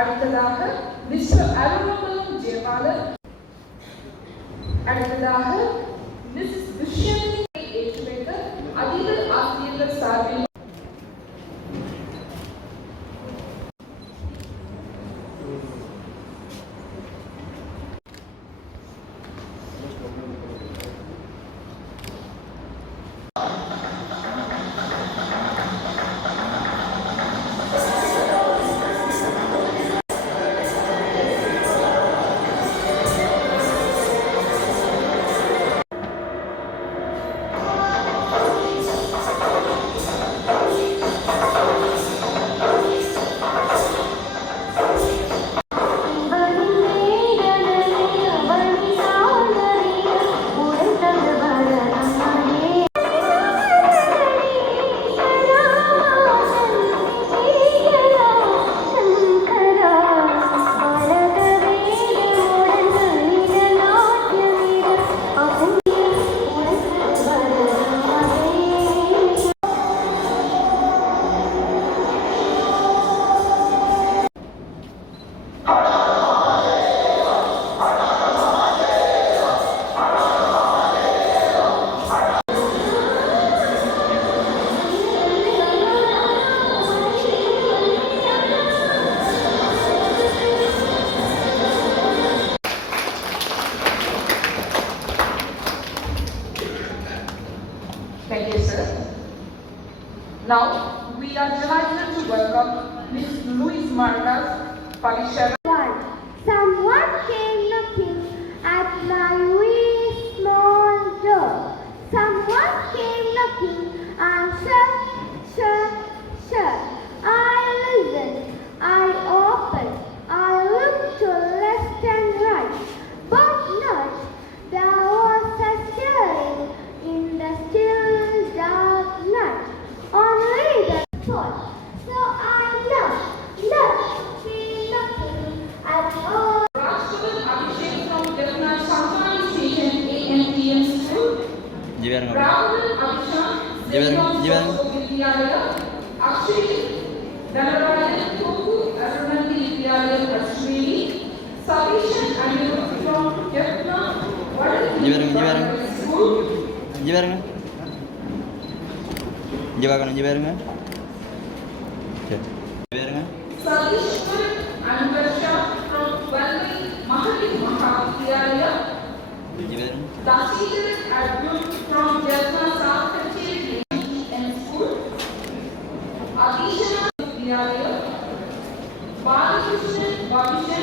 அடுத்ததாக மிஸ்டர் அருணாமலம் ஜெயபாலன், அடுத்ததாக மிஸ்ஸஸ் துஷ்யந்தி ஏற்றுவைக்க அதிக ஆசிரியர்கள் சார்பில் Thank you, sir. Now, we are delighted to welcome Ms. Louise Marcus, publisher. Someone came knocking at my wee small door. Someone came knocking and sir. I listened, I opened, I looked to left and right, but not. There was a stirring in the still dark night. Only the thought. So I knocked, came knocking at all. Rashtravan Abhishek from Devna Shankari Station AMTM School. Rahul Abhishek, Vidyalaya, Akshay Dhanarajan Koku Arunandi Vidyalaya Kashmiri, Salishan Anirudh from Devna Vadal School. Salishwar Anugrasha from Valmai Mahali Mahavidyalaya. Dashidaran Arjun from Jalna South Kacheri and School. Adishana Vidyalaya. Balakrishnan Babishan.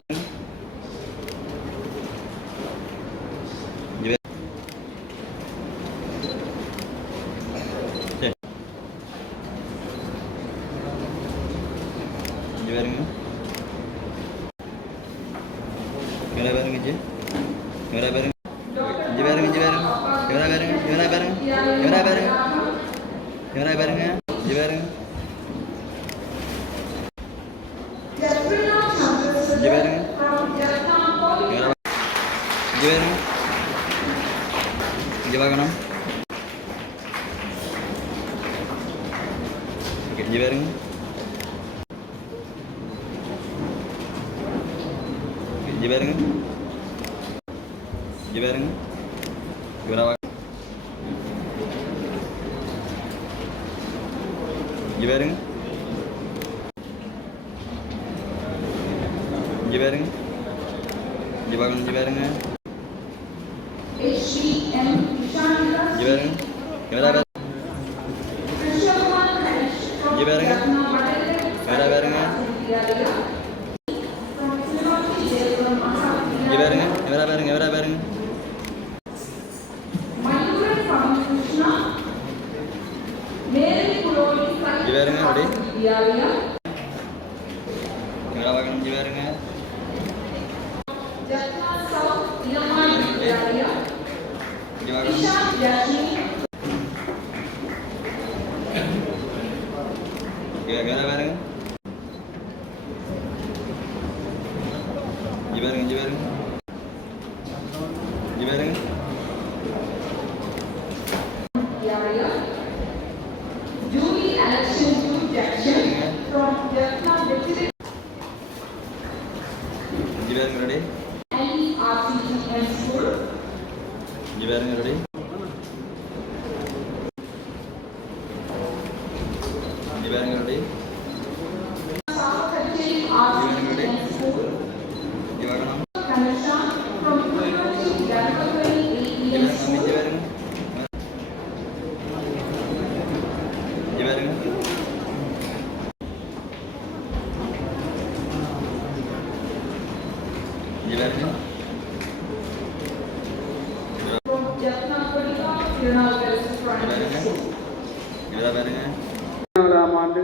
ஆண்டு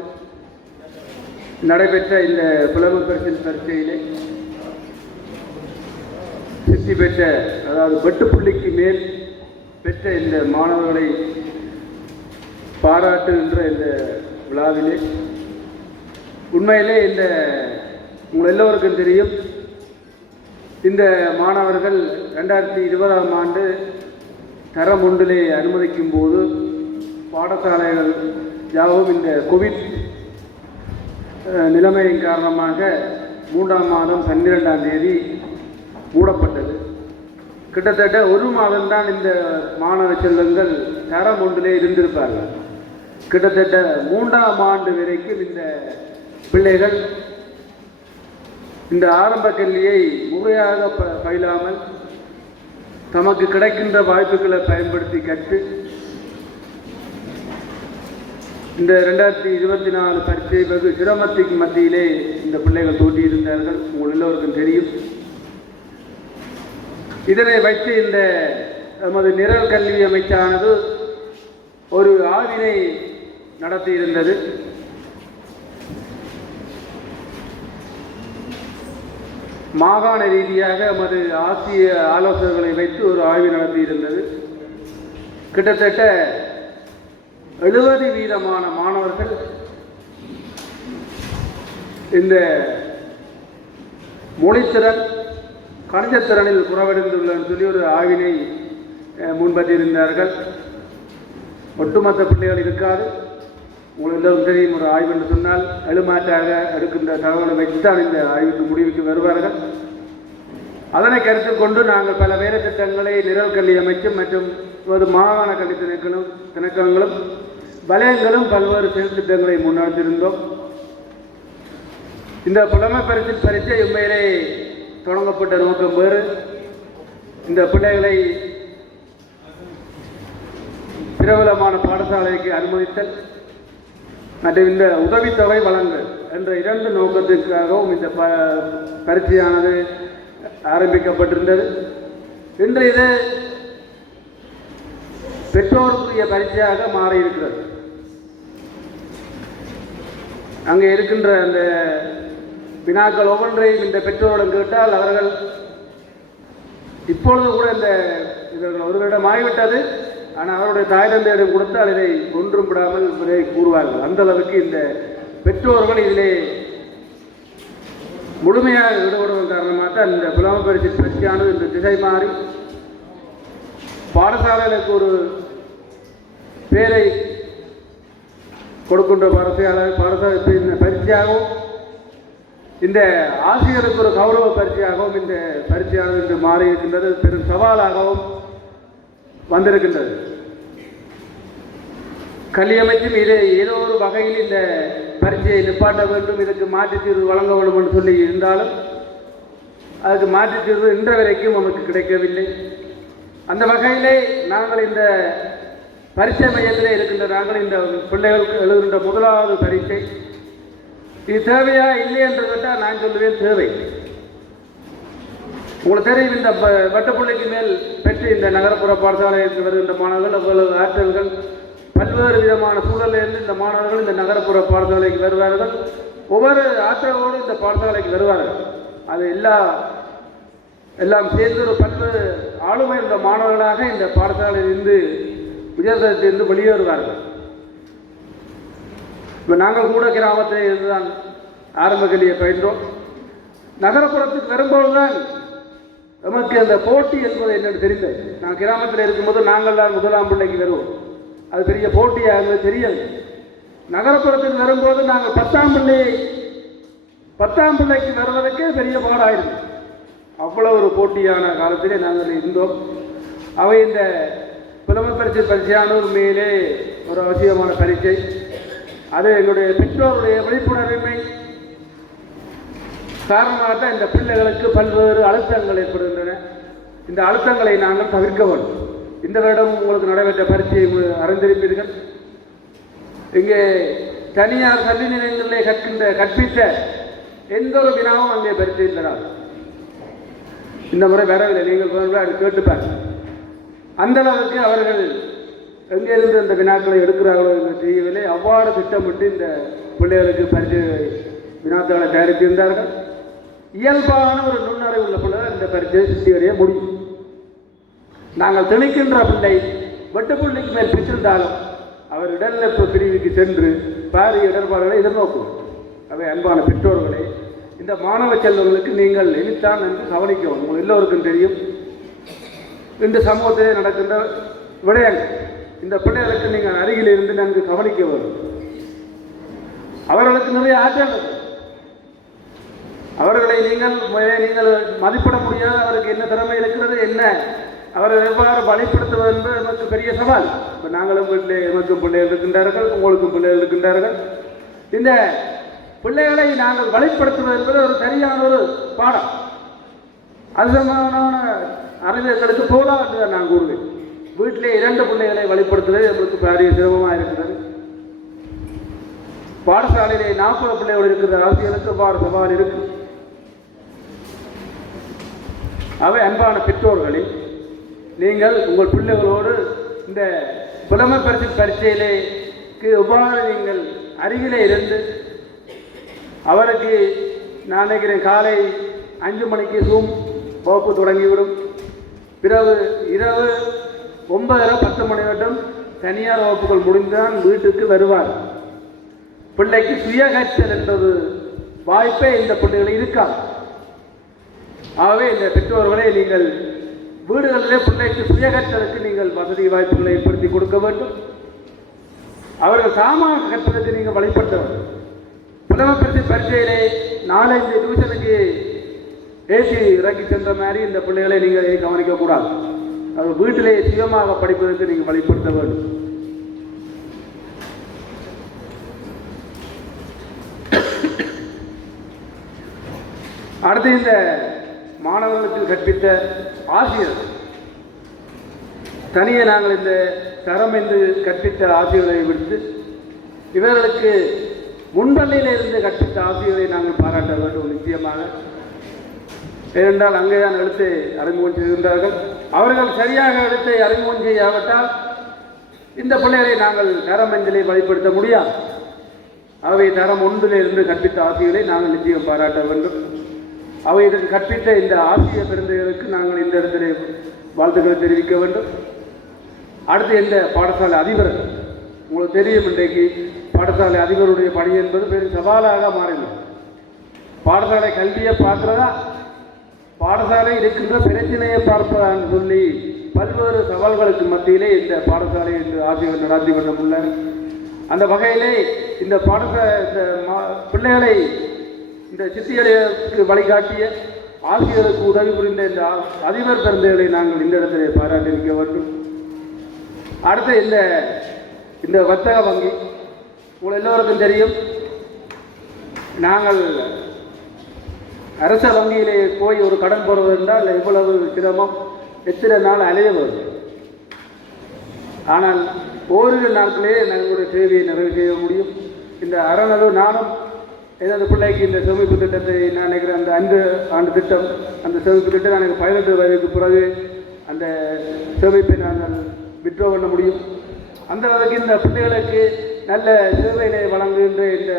நடைபெற்ற இந்த புலமை பரீட்சையிலே சித்தி பெற்ற, அதாவது வெட்டுப்புள்ளிக்கு மேல் பெற்ற இந்த மாணவர்களை பாராட்டுகின்ற இந்த விழாவிலே உண்மையிலே உங்கள் எல்லோருக்கும் தெரியும், இந்த மாணவர்கள் 2020ஆம் ஆண்டு தரம் ஒன்றிலே அனுமதிக்கும் போது பாடசாலைகள் யாவும் இந்த கோவிட் நிலைமையின் காரணமாக 3ஆம் மாதம் 12ஆம் தேதி மூடப்பட்டது. கிட்டத்தட்ட ஒரு மாதம்தான் இந்த மாணவ செல்வங்கள் தரம் ஒன்றிலே இருந்திருப்பார்கள். கிட்டத்தட்ட 3ஆம் ஆண்டு வரைக்கும் இந்த பிள்ளைகள் இந்த ஆரம்ப கல்வியை முறையாக பயிலாமல் தமக்கு கிடைக்கின்ற வாய்ப்புகளை பயன்படுத்தி கற்று இந்த 2024 பரீட்சை வெகு சிரமத்திற்கு மத்தியிலே இந்த பிள்ளைகள் தோற்றியிருந்தார்கள். உங்கள் எல்லோருக்கும் தெரியும். இதனை வைத்து இந்த நமது நிரல் கல்வி அமைச்சானது ஒரு ஆய்வினை நடத்தியிருந்தது. மாகாண ரீதியாக நமது ஆசிய ஆலோசகர்களை வைத்து ஒரு ஆய்வு நடத்தியிருந்தது. கிட்டத்தட்ட 70% மாணவர்கள் இந்த மொழித்திறன் கணிதத்திறனில் குறைவடைந்துள்ளன்னு சொல்லி ஒரு ஆய்வினை முன்பற்றியிருந்தார்கள். ஒட்டுமொத்த பிள்ளைகள் இருக்காது. உங்களுக்கு எல்லோரும் தெரியும், ஒரு ஆய்வு என்று சொன்னால் எழுமாற்றாக எடுக்கின்ற தகவலை வைத்துத்தான் இந்த ஆய்வுக்கு முடிவுக்கு வருவார்கள். அதனை கருத்தில் கொண்டு நாங்கள் பல வேலை திட்டங்களை நிரல் கல்வி அமைச்சும் மற்றும் ஒரு மாகாண கல்வி திணைக்களங்களும் வலயங்களும் பல்வேறு செயல் திட்டங்களை முன்னெடுத்திருந்தோம். இந்த புலமை பரீட்சை உண்மையிலே தொடங்கப்பட்ட நோக்கம் வேறு. இந்த பிள்ளைகளை பிரபலமான பாடசாலைக்கு அனுமதித்தல் மற்றும் இந்த உதவித்தொகை வழங்கல் என்ற 2 நோக்கத்திற்காகவும் இந்த பரீட்சையானது ஆரம்பிக்கப்பட்டிருந்தது. இன்று இது பெற்றோருக்குரிய பரீட்சையாக மாறியிருக்கிறது. அங்கே இருக்கின்ற அந்த வினாக்கள் ஒவ்வொன்றையும் இந்த பெற்றோரிடம் கேட்டால் அவர்கள் இப்பொழுது கூட இவர்கள் ஒரு வருடம் ஆகிவிட்டது, ஆனால் அவருடைய தாய் தந்தையிடம் கொடுத்தால் இதை ஒன்றும் விடாமல் விலை கூறுவார்கள். அந்த அளவுக்கு இந்த பெற்றோர்கள் இதிலே முழுமையாக ஈடுபடுவதன் காரணமாக தான் இந்த புலமை பரிசு பரிசானது இந்த திசை மாறி பாடசாலைகளுக்கு ஒரு பேரை கொடுக்கின்ற பாடசாலை பரிசையாகவும் இந்த ஆசிரியருக்கு ஒரு கௌரவ பரிசையாகவும் இந்த பரிசையானது இன்று மாறி இருக்கின்றது. பெரும் சவாலாகவும் வந்திருக்கின்றது. கல்வி அமைச்சும் இதை ஏதோ ஒரு வகையில் இந்த பரீட்சையை நிப்பாட்ட வேண்டும், இதற்கு மாற்றுத் தீர்வு வழங்க வேண்டும் என்று சொல்லி இருந்தாலும் அதுக்கு மாற்றுத் தீர்வு இன்ற வரைக்கும் நமக்கு கிடைக்கவில்லை. அந்த வகையிலே நாங்கள் இந்த பரீட்சை மையத்திலே இருக்கின்ற நாங்கள் இந்த பிள்ளைகளுக்கு எழுதுகின்ற முதலாவது பரீட்சை இது தேவையா இல்லை என்று கேட்டால் நான் சொல்லுவேன் தேவை. உங்களுக்கு தெரியும், இந்த வட்டப்புள்ளைக்கு மேல் பெற்று இந்த நகரப்புற பாடசாலைக்கு வருகின்ற மாணவர்கள் அவ்வளவு ஆற்றல்கள் பல்வேறு விதமான சூழலிலிருந்து இந்த மாணவர்கள் இந்த நகரப்புற பாடசாலைக்கு வருவார்கள். ஒவ்வொரு ஆற்றலோடு இந்த பாடசாலைக்கு வருவார்கள். அது எல்லாம் சேர்ந்து ஒரு பல்வேறு ஆளுமை இருந்த மாணவர்களாக இந்த பாடசாலையிலிருந்து உயர்தரத்திலிருந்து வெளியேறுவார்கள். இப்போ நாங்கள் கூட கிராமத்தில் இருந்துதான் ஆரம்ப கல்வியை பயின்றோம். நகரப்புறத்துக்கு வரும்போதுதான் நமக்கு அந்த போட்டி என்பது என்னென்னு தெரிந்தது. நான் கிராமத்தில் இருக்கும்போது நாங்கள் தான் முதலாம் பிள்ளைக்கு வருவோம். அது பெரிய போட்டியாக இருந்தது தெரியல. நகரப்புறத்துக்கு வரும்போது நாங்கள் 10ஆம் பிள்ளைக்கு வருவதற்கே பெரிய பாடாயிருந்தது. அவ்வளோ ஒரு போட்டியான காலத்திலே நாங்கள் இருந்தோம். அவை இந்த புலமை பரிசு பரிசையான மேலே ஒரு அவசியமான பரீட்சை. அது எங்களுடைய பெற்றோருடைய விழிப்புணர்வின்மை காரணமாகத்தான் இந்த பிள்ளைகளுக்கு பல்வேறு அழுத்தங்கள் ஏற்படுகின்றன. இந்த அழுத்தங்களை நாங்கள் தவிர்க்க வேண்டும். இந்த வருடம் உங்களுக்கு நடைபெற்ற பரீட்சையை அறிந்திருப்பீர்கள். இங்கே தனியார் கல்வி நிலையங்களிலே கற்பித்த எந்த ஒரு வினாவும் அங்கே பரீட்சை தராது. இந்த முறை வரவில்லை. நீங்கள் அது கேட்டுப்பார். அந்த அளவுக்கு அவர்கள் எங்கிருந்து இந்த வினாக்களை எடுக்கிறார்களோ என்று தெரியவில்லை. அவ்வாறு திட்டமிட்டு இந்த பிள்ளைகளுக்கு பரிசு வினாக்களை தயாரித்திருந்தார்கள். இயல்பான ஒரு நுண்ணறிவு உள்ள பிள்ளைகள் இந்த பரிசையை சித்தியடைய முடியும். நாங்கள் திணிக்கின்ற பிள்ளை வெட்டுப்புள்ளிக்கு மேல் பெற்றிருந்தாலும் அவர் இடநிலைப்பு பிரிவுக்கு சென்று பாரிய இடர்பாடுகளை எதிர்நோக்கும். அவை அன்பான பெற்றோர்களே, இந்த மாணவ செல்வங்களுக்கு நீங்கள் எளித்தான் என்று கவனிக்கவும். உங்கள் எல்லோருக்கும் தெரியும், இந்த சமூகத்திலே நடக்கின்ற விடயங்கள். இந்த பிள்ளைகளுக்கு நீங்கள் அருகில் இருந்து நன்கு கவனிக்க வேண்டும். அவர்களுக்கு நிறைய ஆற்றல். அவர்களை நீங்கள் மதிப்பிட முடியாது. அவருக்கு என்ன திறமை இருக்கிறது, என்ன அவரை எவ்வாறு வழிப்படுத்துவது என்பது நமக்கு பெரிய சவால். இப்போ நாங்களும் வீட்டிலே எமக்கும் பிள்ளைகள் இருக்கின்றார்கள், உங்களுக்கும் பிள்ளைகள் இருக்கின்றார்கள். இந்த பிள்ளைகளை நாங்கள் வழிப்படுத்துவது என்பது ஒரு சரியான ஒரு பாடம். அது சம்பந்தமான அறிவு எங்களுக்கு போதா என்று நான் கூறுவேன். வீட்டிலே 2 பிள்ளைகளை வழிப்படுத்துவது எங்களுக்கு பெரிய சிரமமாக இருக்கிறது. பாடசாலையிலே 40 பிள்ளைகள் இருக்கிற ஆசிரியர்களுக்கு அவ்வாறு சவால் இருக்கு. அவை அன்பான பெற்றோர்களே, நீங்கள் உங்கள் பிள்ளைகளோடு இந்த புலமை பரிசு பரீட்சையிலேக்கு எவ்வாறு நீங்கள் அருகிலே இருந்து அவருக்கு நான் நினைக்கிறேன் காலை 5 மணிக்கு ஜூம் வகுப்பு தொடங்கிவிடும். பிறகு இரவு 9:30-10 மணி வரைக்கும் தனியார் வகுப்புகள் முடிந்துதான் வீட்டுக்கு வருவார். பிள்ளைக்கு சுயகற்றல் என்பது வாய்ப்பே இந்த பிள்ளைகள் இருக்காது. ஆகவே இந்த பெற்றோர்களை நீங்கள் வீடுகளிலே பிள்ளைக்கு சுயகற்றலுக்கு நீங்கள் வசதி வாய்ப்புகளை ஏற்படுத்தி கொடுக்க வேண்டும். அவர்கள் சாமாக கற்பதற்கு நீங்கள் வழிபடுத்த வேண்டும். புலமை பரிசு பரீட்சையிலே 4-5 டிவிஷனுக்கு ஏசி இறக்கி சென்ற மாதிரி இந்த பிள்ளைகளை நீங்கள் கவனிக்கக்கூடாது. அது வீட்டிலே சுயமாக படிப்பதற்கு நீங்கள் வழிபடுத்த வேண்டும். அடுத்து இந்த மாணவர்களுக்கு கற்பித்த ஆசிரியர் தனியே நாங்கள் இந்த தரம் என்று கற்பித்த ஆசிரியர்களை விடுத்து இவர்களுக்கு முன்பள்ளியில் இருந்து கற்பித்த ஆசிரியரை நாங்கள் பாராட்ட வேண்டும். நிச்சயமாக ஏனென்றால் அங்கேதான் எழுத்தை அறிமுகம் செய்கின்றார்கள். அவர்கள் சரியாக எழுத்தை அறிமுகம் செய்யாவிட்டால் இந்த பிள்ளைகளை நாங்கள் தரம் அஞ்சலை வழிபடுத்த முடியாது. அவை தரம் 1 இருந்து கற்பித்த ஆசிரியரை நாங்கள் நிச்சயம் பாராட்ட வேண்டும். அவை இதற்கு கற்பித்த இந்த ஆசிரிய பெருந்தைகளுக்கு நாங்கள் இந்த இடத்திலே வாழ்த்துக்களை தெரிவிக்க வேண்டும். அடுத்து இந்த பாடசாலை அதிபர், உங்களுக்கு தெரியும் இன்றைக்கு பாடசாலை அதிபருடைய பணி என்பது பெரும் சவாலாக மாறிடும். பாடசாலை கல்வியை பார்க்கிறதா, பாடசாலை இருக்கின்ற பிரச்சனையை பார்ப்பதான்னு சொல்லி பல்வேறு சவால்களுக்கு மத்தியிலே இந்த பாடசாலை இந்த ஆசிரியர் நடத்தி கொண்டுள்ள அந்த வகையிலே இந்த பாடசாலை இந்த பிள்ளைகளை இந்த சித்தியடைக்கு வழிகாட்டிய ஆசிரியருக்கு உதவி புரிந்த இந்த அதிபர் பிறந்தவர்களை நாங்கள் இந்த இடத்திலே பாராட்டியிருக்க வேண்டும். அடுத்து இந்த வர்த்தக வங்கி உங்கள் எல்லோருக்கும் தெரியும். நாங்கள் அரச வங்கியிலே போய் ஒரு கடன் போடுவது என்றால் எவ்வளவு சிரமம், எத்தனை நாள் அலைய வருது. ஆனால் ஓரிரு நாட்களே நாங்களுடைய சேவையை நிறைவு செய்ய முடியும். இந்த அறநலு நானும் எனது பிள்ளைக்கு இந்த சேமிப்பு திட்டத்தை நான் நினைக்கிறேன். அந்த 5 ஆண்டு திட்டம், அந்த சேமிப்பு திட்டம் எனக்கு 18 வயதுக்கு பிறகு அந்த சேமிப்பை நாங்கள் விட்ரோ பண்ண முடியும். அந்த அளவுக்கு இந்த பிள்ளைகளுக்கு நல்ல சேவைகளை வழங்குகின்ற இந்த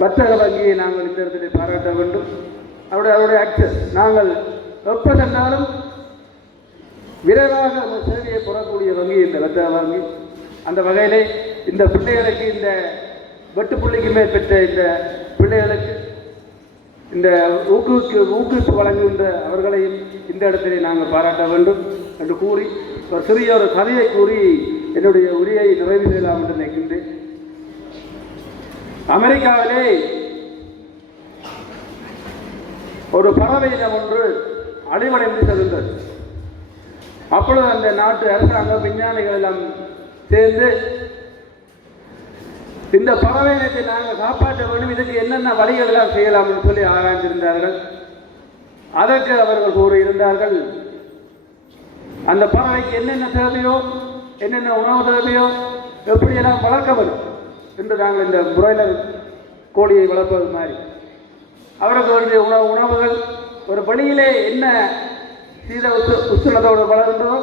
வர்த்தக வங்கியை நாங்கள் இந்த இடத்திலே பாராட்ட வேண்டும். அவருடைய ஆக்சஸ் நாங்கள் எப்போ சென்றாலும் விரைவாக அந்த சேவையை பெறக்கூடிய வங்கி இந்த வர்த்தக வங்கி. அந்த வகையிலே இந்த பிள்ளைகளுக்கு இந்த வெட்டுப்புள்ளிக்கு மேல் பெற்ற இந்த பிள்ளைகளுக்கு இந்த ஊக்குவிப்பு வழங்குகின்ற அவர்களையும் இந்த இடத்திலே நாங்கள் பாராட்ட வேண்டும் என்று கூறி ஒரு சிறிய ஒரு கதையை கூறி என்னுடைய உரையை நிறைவு செய்யலாம் என்று நினைக்கின்றேன். அமெரிக்காவிலே ஒரு பறவை இனம் ஒன்று அழிவடைந்து செல்கின்றது. அப்பொழுது அந்த நாட்டு அரசாங்கம் விஞ்ஞானிகள் எல்லாம் சேர்ந்து இந்த பறவை இனத்தை நாங்கள் காப்பாற்ற வேண்டும், இதுக்கு என்னென்ன வழிகள் எல்லாம் செய்யலாம் என்று சொல்லி ஆராய்ந்திருந்தார்கள். அதற்கு அவர்கள் கூறியிருந்தார்கள், அந்த பறவைக்கு என்னென்ன தேவையோ, என்னென்ன உணவு தேவையோ, எப்படியெல்லாம் வளர்க்க வரும் என்று நாங்கள் இந்த பிராய்லர் கோழியை வளர்ப்பது மாதிரி அவருக்கு வேண்டிய உணவுகள் ஒரு பணியிலே என்ன சீத உஷ்ணத்தோடு வளர்கின்றதோ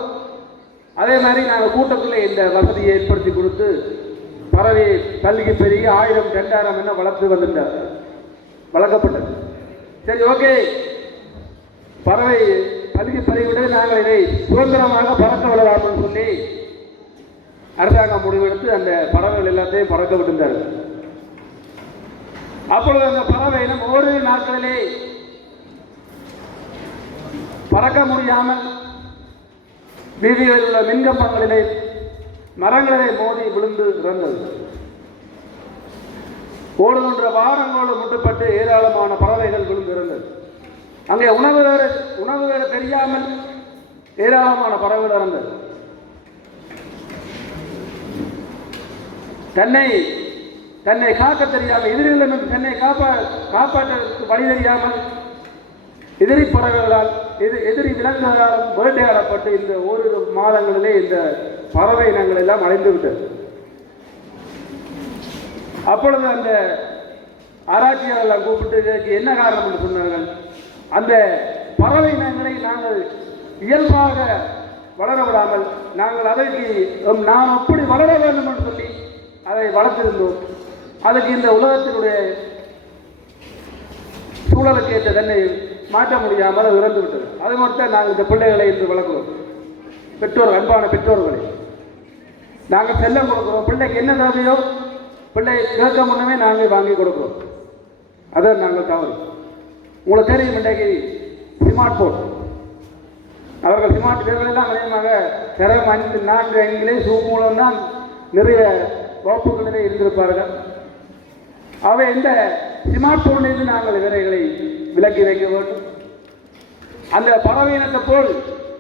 அதே மாதிரி நாங்கள் கூட்டத்திலே இந்த வசதியை ஏற்படுத்தி கொடுத்து பறவையை பள்ளிக்கு பெருகி 1000 2000 என்ன வளர்த்து வந்துட்டார், வளர்க்கப்பட்டது. சரி, ஓகே, பறவை பள்ளிக்கு பெருகிவிட்டு நாங்கள் இதை சுதந்திரமாக பறக்க விடலாம்னு சொல்லி அரசாங்கம் முடிவெடுத்து அந்த பறவைகள் எல்லாத்தையும் பறக்க விட்டுந்தார்கள். அப்பொழுது அந்த பறவை இனம் ஓரிரு நாட்களிலே பறக்க முடியாமல் வீதிகளில் உள்ள மின்கம்பங்களிலே மரங்களிலே மோதி விழுந்து இறந்தது. ஓடுகின்ற வாகனங்களோடு முட்டுப்பட்டு ஏராளமான பறவைகள் விழுந்து இறந்தது. அங்கே உணவு வேறு தெரியாமல் ஏராளமான பறவைகள் இறந்தது. தன்னை காக்க தெரியாமல், எதிரிகளிடம் தன்னை காப்பாற்றுவதற்கு வழி தெரியாமல் எதிரி பறவைகளால் எதிரி விலங்குகளால் வேட்டையாடப்பட்டு இந்த ஓரிரு மாதங்களிலே இந்த பறவை இனங்கள் எல்லாம் அடைந்து விட்டது. அப்பொழுது அந்த ஆராய்ச்சியாளர்கள் கூப்பிட்டு இதற்கு என்ன காரணம் என்று சொன்னார்கள். அந்த பறவை இனங்களை நாங்கள் இயல்பாக வளர விடாமல் நாங்கள் அதற்கு நாம் அப்படி வளர வேண்டும் என்று சொல்லி அதை வளர்த்திருந்தோம். அதுக்கு இந்த உலகத்தினுடைய சூழலுக்கு ஏற்ற தன்னை மாற்ற முடியாமல் அது இறந்து விட்டது. அது மட்டும் நாங்கள் இந்த பிள்ளைகளை இன்று வளர்க்கிறோம். பெற்றோர், அன்பான பெற்றோர்களை நாங்கள் செல்லம் கொடுக்குறோம். பிள்ளைக்கு என்ன தேவையோ பிள்ளை கேட்க முன்னமே நாங்கள் வாங்கி கொடுக்குறோம். அதை நாங்கள் தவறு. உங்களுக்கு தெரியும், இன்றைக்கு ஸ்மார்ட் போன், அவர்கள் ஸ்மார்ட் போன்களெல்லாம் அதிகமாக திறமை 4 5 சூப் மூலம்தான் நிறைய வகுப்புகளிலே இருந்திருப்பார்கள். அவை இந்த ஸ்மார்ட் போனிலிருந்து நாங்கள் இவர்களை விலக்கி வைக்க வேண்டும். அந்த பறவை இனத்தை போல்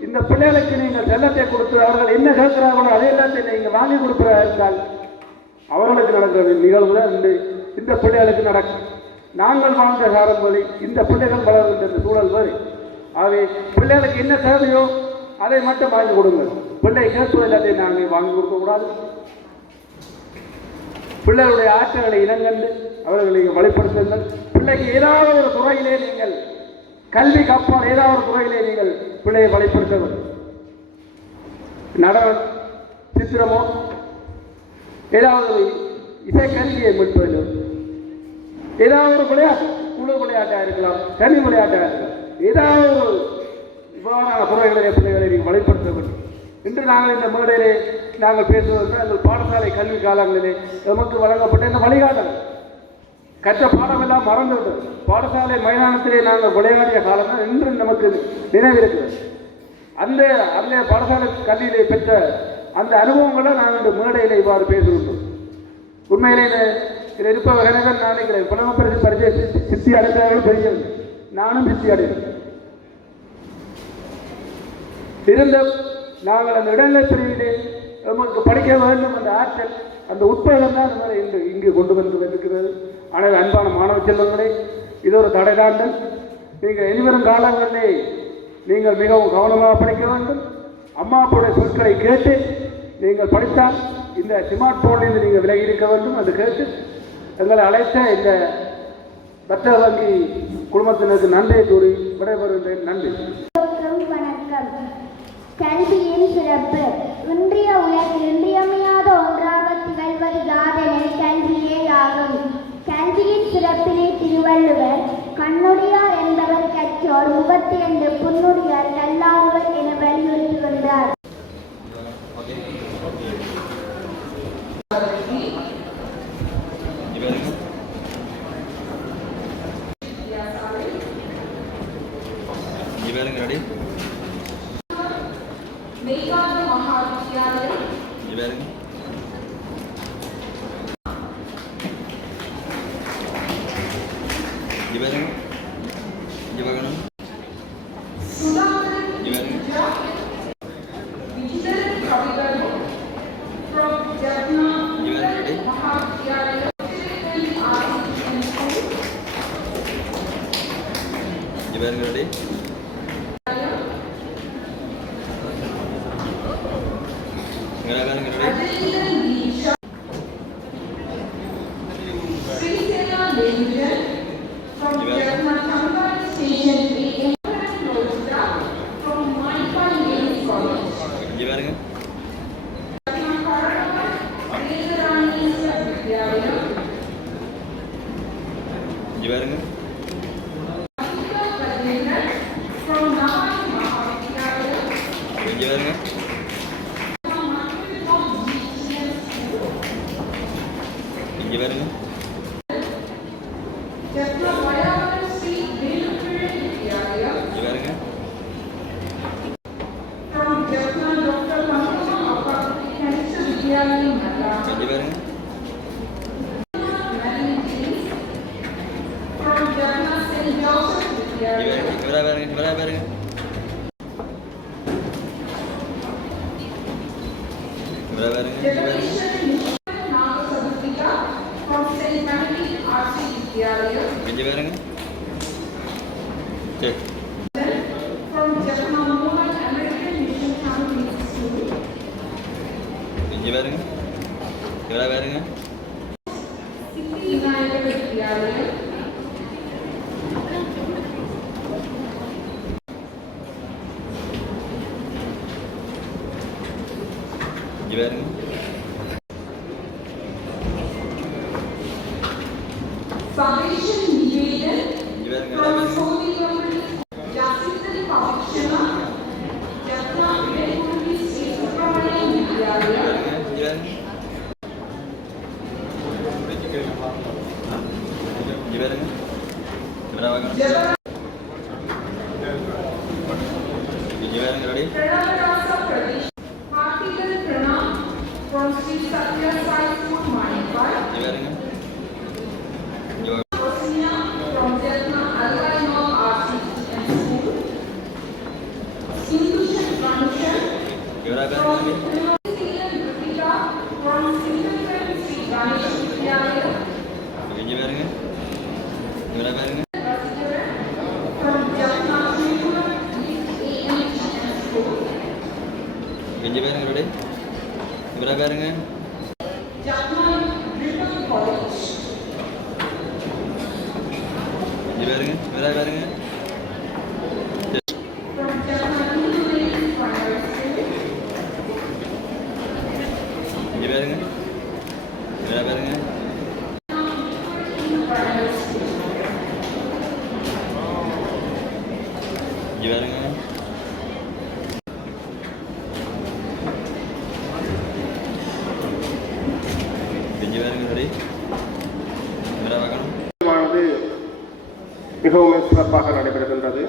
இந்த பிள்ளைகளுக்கு நீங்கள் செல்லத்தை கொடுத்து அவர்கள் என்ன கேட்கிறார்களோ அதை எல்லாத்தையும் நீங்கள் வாங்கி கொடுக்கிறதா இருந்தால் அவர்களுக்கு நடக்கிற நிகழ்வு தான் இந்த பிள்ளைகளுக்கு நடக்கும். நாங்கள் வாழ்ந்த காலம் வழி இந்த பிள்ளைகள் வளர்கின்ற சூழல் வரை ஆகவே பிள்ளைகளுக்கு என்ன தேவையோ அதை மட்டும் வாங்கி கொடுங்கள். பிள்ளை கேட்பது எல்லாத்தையும் நாங்கள் வாங்கி கொடுக்கக்கூடாது. பிள்ளைகளுடைய ஆற்றல்களை இனங்கண்டு அவர்களை வழிப்படுத்துங்கள். பிள்ளைக்கு ஏதாவது ஒரு துறையிலே நீங்கள் கல்வி கப்பால் ஏதாவது ஒரு துறையிலே நீங்கள் பிள்ளையை வழிப்படுத்த வேண்டும். நடனம், சித்திரமோ ஏதாவது இசைக்கல்வியை மீட்பது, ஏதாவது ஒரு விளையாட்டு, குழு விளையாட்டாக இருக்கலாம், தனி விளையாட்டாக இருக்கலாம், ஏதாவது ஒரு இவ்வாறான துறைகளை பிள்ளைகளை நீங்கள் வழிப்படுத்த வேண்டும். இன்று நாங்கள் இந்த மேடையிலே நாங்கள் பேசுவதற்கு எங்கள் பாடசாலை கல்வி காலங்களிலே நமக்கு வழங்கப்பட்ட இந்த வழிகாட்டல் கற்ற பாடமெல்லாம் மறந்துவிட்டது. பாடசாலை மைதானத்திலே நாங்கள் விளையாடிய காலம் தான் இன்று நமக்கு நினைவிருக்கிறது. அந்த அந்த பாடசாலை கல்வியிலே பெற்ற அந்த அனுபவங்களை நாங்கள் இந்த மேடையில் இவ்வாறு பேசுகின்றோம். உண்மையிலே இதில் இருப்பவர்கள் நான் நினைக்கிறேன் புலம பரிசை சித்தி அடைந்தவர்கள் பெரியது, நானும் சித்தி அடைந்தேன். இருந்த நாங்கள் அந்த இடைநிலை பிரிவிலே நமக்கு படிக்க வேண்டும் அந்த ஆற்றல் அந்த உட்பகம் தான் அந்த மாதிரி இங்கு கொண்டு வந்து இருக்கிறது. ஆனால் அன்பான மாணவ செல்வங்களே, இது ஒரு தடைதாண்டல். நீங்கள் இனிவரும் காலங்களிலே நீங்கள் மிகவும் கவனமாக படிக்க வேண்டும். அம்மா அப்பாவுடைய சொற்களை கேட்டு நீங்கள் படித்தால் இந்த ஸ்மார்ட் போனிலிருந்து நீங்கள் விலகி இருக்க வேண்டும். அது கேட்டு எங்களை அழைத்த இந்த ரத்த வங்கி குடும்பத்தினருக்கு நன்றியை கூறி விடைபெறுகின்றேன். நன்றி. வணக்கம். கல்வியின் சிறப்பு. இன்றைய உலகில் இன்றியமையாத ஒன்றாக திகழ்வது யாதெனில் கல்வியே ஆகும். கல்வியின் சிறப்பினை திருவள்ளுவர் கண்ணுடையார் என்பவர் கற்றோர் முகத்து என்று புன்னுடையார் கல்லாதவர் என வலியுறுத்துகின்றார். மிகவும் சிறப்பாக நடைபெறுகின்றது.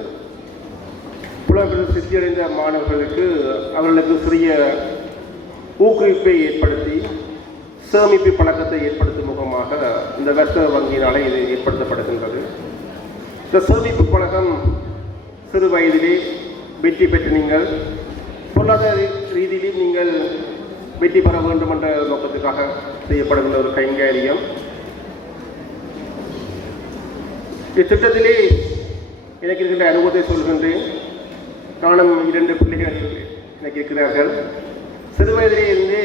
புலம்பெயர்ந்து சித்தியடைந்த மாணவர்களுக்கு அவர்களுக்கு சிறிய ஊக்குவிப்பை ஏற்படுத்தி சேமிப்பு பழக்கத்தை ஏற்படுத்தும் முகமாக இந்த வர்த்தக வங்கியினாலே இது ஏற்படுத்தப்படுகின்றது. இந்த சேமிப்பு பழக்கம் சிறு வயதிலே வெற்றி பெற்று நீங்கள் பொருளாதார ரீதியிலே நீங்கள் வெற்றி பெற வேண்டும் என்ற நோக்கத்துக்காக செய்யப்படுகின்ற ஒரு கைங்கரியம். இத்திட்டத்திலே எனக்கு இருக்கின்ற அனுபவத்தை சொல்கின்றேன். நானும் 2 பிள்ளைகள் எனக்கு இருக்கிறார்கள். சிறு வயதிலே இருந்து